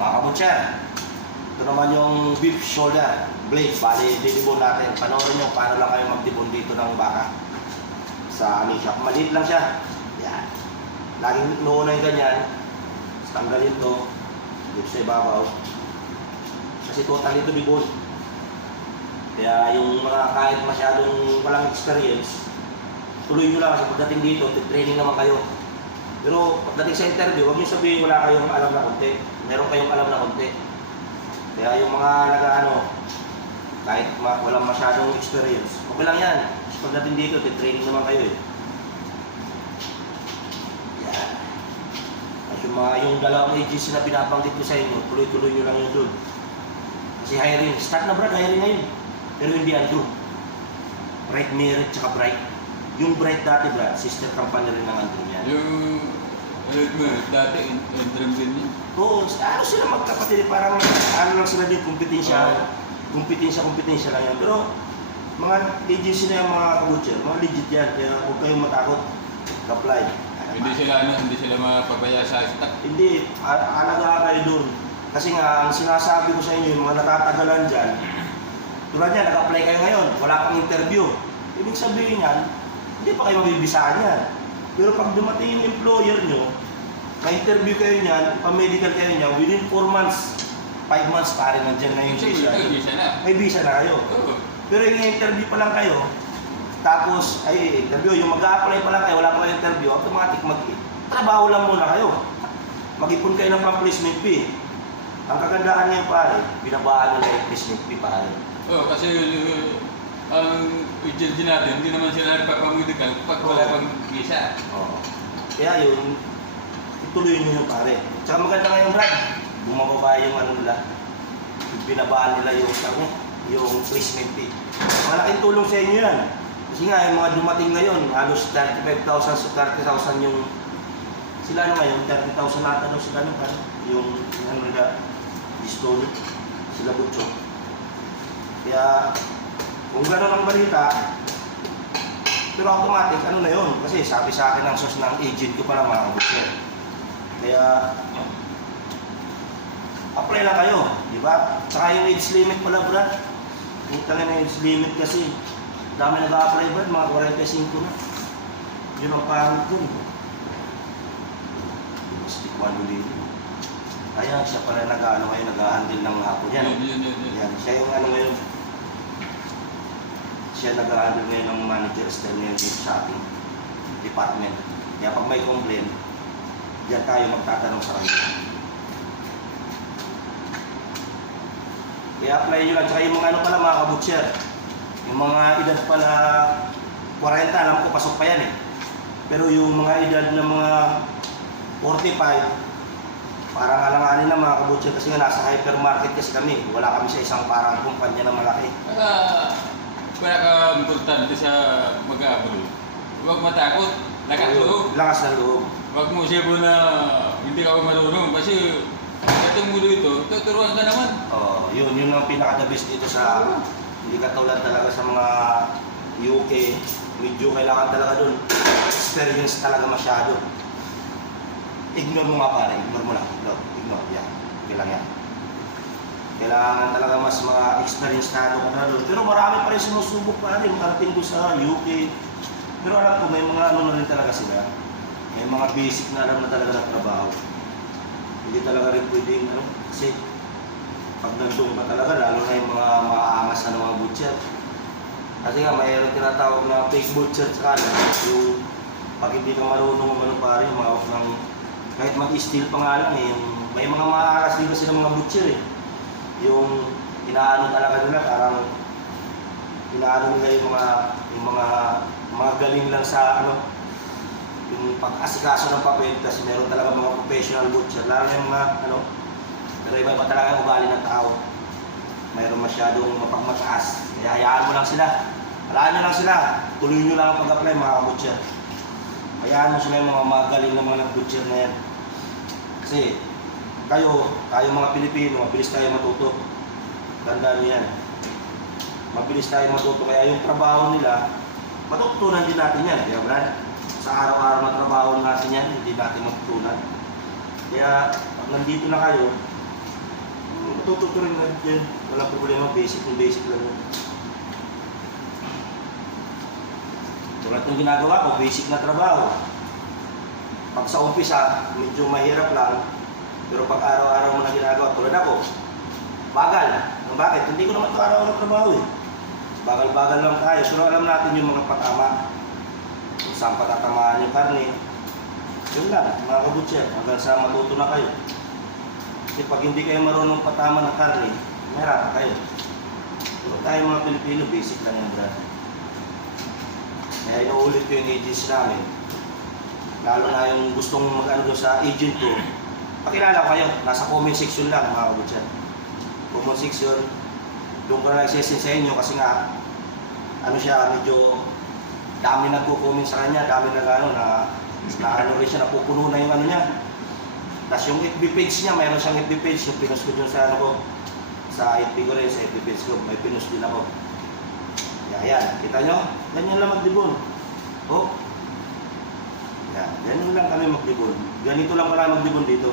Mga kabutsa, ito naman yung beef shoulder blade. Bali, didibon natin. Panoorin nyo paano lang kayo magdibon dito ng baka. Sa aming shop. Maliit lang siya. Yan. Laging noon yung ganyan. Tanggalin to. Dito sa ibabaw. Kasi total ito dibon. Kaya yung mga kahit masyadong walang experience, tuloy nyo lang kasi pagdating dito, training naman kayo. Pero pagdating sa interview, huwag nyo sabihin wala kayong alam na konti. Meron kayong alam na konti. Kaya yung mga nag-ano, kahit ma- walang masyadong experience, okay lang yan. Kasi pagdating dito, training naman kayo eh. Yan. At yung mga yung dalawang agency na pinabanggit ko sa inyo, tuloy-tuloy nyo lang yun doon. Kasi hiring, start na Brad, hiring ngayon. Pero hindi ando. Bright Merit tsaka Bright. Yung Bright dati Brad, sister company rin ng Andrew yan. Yung Red mo, dati, interim din yun. Oo, ano sila magkapatid, parang ano lang sila din, kompetensya. Kompetensya, kompetensya lang yan. Pero mga agency na yung mga kabutcher, mga legit yan. Kaya huwag kayong matakot. Apply. Hindi sila, ano, hindi sila mapapaya sa stock. Hindi, a- alagaan kayo doon. Kasi nga, ang sinasabi ko sa inyo, yung mga natatagalan dyan, tulad yan, nag-apply kayo ngayon, wala pang interview. Ibig sabihin yan, hindi pa kayo mabibisaan yan. Pero pag dumating yung employer nyo, na-interview kayo niyan, pa-medical kayo niyan, within 4 months, 5 months pa rin nandyan na yung Kasi visa. may visa na. May visa na kayo. Oo. Pero yung interview pa lang kayo, tapos, ay, interview, yung mag-a-apply pa lang kayo, wala pa kayo interview, automatic mag trabaho lang muna kayo. Mag-ipon kayo ng pang-placement fee. Ang kagandahan ngayon pare, binabaan nila yung placement fee pare. Oo, kasi uh, ang agency natin, hindi naman sila nagpapamedical pag wala Oo. visa. Oo. Kaya yun, ituloy nyo yung pare. Tsaka maganda ngayon Brad, bumababa yung ano nila, yung binabaan nila yung, ano, yung placement fee. Malaking tulong sa inyo yan. Kasi nga, yung mga dumating ngayon, halos 35,000 sa 30,000 yung sila ano ngayon, 30,000 nata daw sila ano, ano, yung yung ano nila, story, sila butso. Kaya, kung gano'n ang balita, pero automatic, ano na yun? Kasi sabi sa akin ng sos ng agent ko pala mga kabutso. Kaya, apply lang kayo, di ba? Tsaka yung age limit pala, Brad. Yung talaga yung age limit kasi, dami nag-a-apply, Brad, mga 45 na. Yun ang parang dun. Mas tikwan ulit. Kaya siya pala nag-ano ngayon, nag-handle ng hapon yan. Yan, siya yung ano ngayon, siya nag-handle ngayon ng manager style ngayon dito sa ating department. Kaya pag may complaint, diyan tayo magtatanong sa kanya. Kaya apply nyo lang. Tsaka yung mga ano pala mga kabutcher, yung mga edad pala 40, alam ko pasok pa yan eh. Pero yung mga edad na mga 45, parang alanganin na mga kabutcher kasi nga nasa hypermarket kasi kami. Wala kami sa isang parang kumpanya na malaki. Kaya, pinaka-importante sa mag-abroad, huwag matakot, lakas loob. Lakas ng loob. Huwag mo siya na hindi ka marunong kasi katong mulo ito, tuturuan ka naman. Oh, yun, yun ang pinaka-the best dito sa hindi katulad talaga sa mga UK. Medyo kailangan talaga dun. Experience talaga masyado. Ignore mo nga pare, ignore mo lang. Ignore, ignore. Yan. Okay lang yan. Kailangan talaga mas mga experience na ka na. Pero marami pa rin sumusubok pa rin. Parating ko sa UK. Pero alam ko, may mga ano na rin talaga sila. May mga basic na alam na talaga ng trabaho. Hindi talaga rin pwedeng ano, kasi pag nandun ka talaga, lalo na yung mga maaangas na mga butcher. Kasi nga, mayroon tinatawag na fake butcher sa kanan. Yung pag hindi ka marunong ano pare, umawak ng kahit mag-steal pa nga lang eh. May mga maaangas din kasi ng mga butcher eh. Yung inaano talaga nila, parang inaano nila yung mga yung mga mga galing lang sa ano yung pag-asikaso ng papel kasi meron talaga mga professional butcher lalo yung mga ano pero iba iba talaga yung ugali ng tao. Mayroon masyadong mapagmataas kaya hayaan mo lang sila. Halaan nyo lang sila. Tuloy nyo lang ang pag-apply mga butcher. Hayaan mo sila yung mga magaling na mga butcher na yan. Kasi kayo, tayo mga Pilipino, mabilis tayo matuto tandaan nyo yan mabilis tayo matuto kaya yung trabaho nila matutunan din natin yan kaya Brad sa araw-araw na trabaho natin yan, hindi natin matutunan. Kaya, pag nandito na kayo, Matututo rin na dyan. Wala problema, basic yung basic lang yun. Tulad ng ginagawa ko, basic na trabaho. Pag sa umpisa, medyo mahirap lang. Pero pag araw-araw mo na ginagawa, tulad ako, bagal. Bakit? Hindi ko naman ito araw-araw trabaho eh. Bagal-bagal lang tayo. So alam natin yung mga patama. Kung saan patatamaan yung karne. Yun lang, mga kabutser. Hanggang sa matuto na kayo. Kasi pag hindi kayo marunong patama ng karne, mahirap kayo. Pero tayo mga Pilipino, basic lang yung brand. Kaya inuulit ko yung agents namin. Lalo na yung gustong mag-ano sa agent ko. Pakilala ko kayo, nasa comment section lang mga kabutser. Comment section, doon ko na nagsisin sa inyo kasi nga, ano siya, medyo dami nagko-comment sa kanya, dami ano, na, na ano rin siya, napupuno na yung ano niya. Tapos yung FB page niya, mayroon siyang FB page, yung pinost ko dun sa ano ko, sa FB ko rin, sa FB page ko, may pinost din ako. Kaya yan, kita nyo? Ganyan lang magdibon. Oh. Yan, ganyan lang kami magdibon. Ganito lang pala magdibon dito.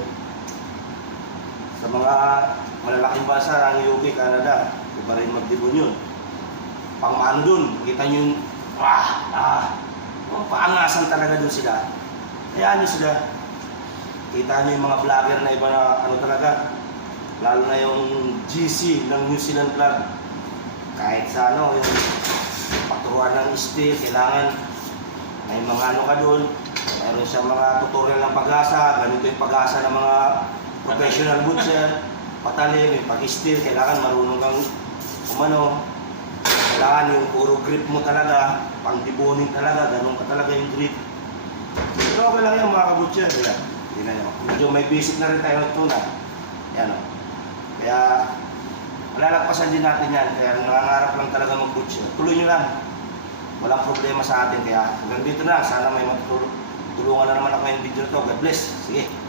Sa mga malalaking bansa, ang UK, Canada, iba rin magdibon yun. Pang ano dun, kita nyo yung, ah, ah, oh, paangasan talaga dun sila. Kaya nyo sila, kita nyo yung mga vlogger na iba na ano talaga, lalo na yung GC ng New Zealand vlog. Kahit sa ano, yung paturuan ng steel, kailangan may mga ano ka doon, mayroon siya mga tutorial ng pag-asa, ganito yung pag-asa ng mga professional butcher, patalim, yung pag-steel, kailangan marunong kang umano, kailangan yung puro grip mo talaga, pang diboning talaga, ganun ka talaga yung grip. Pero okay lang yung mga kabutcher, kaya, tingnan nyo. Medyo may basic na rin tayo nagtuna. Yan o. Kaya, malalagpasan din natin yan, kaya nangangarap lang talaga mag-butcher. Tuloy nyo lang. Walang problema sa atin, kaya hanggang dito na, sana may matulungan na naman ako yung video na to. God bless. Sige.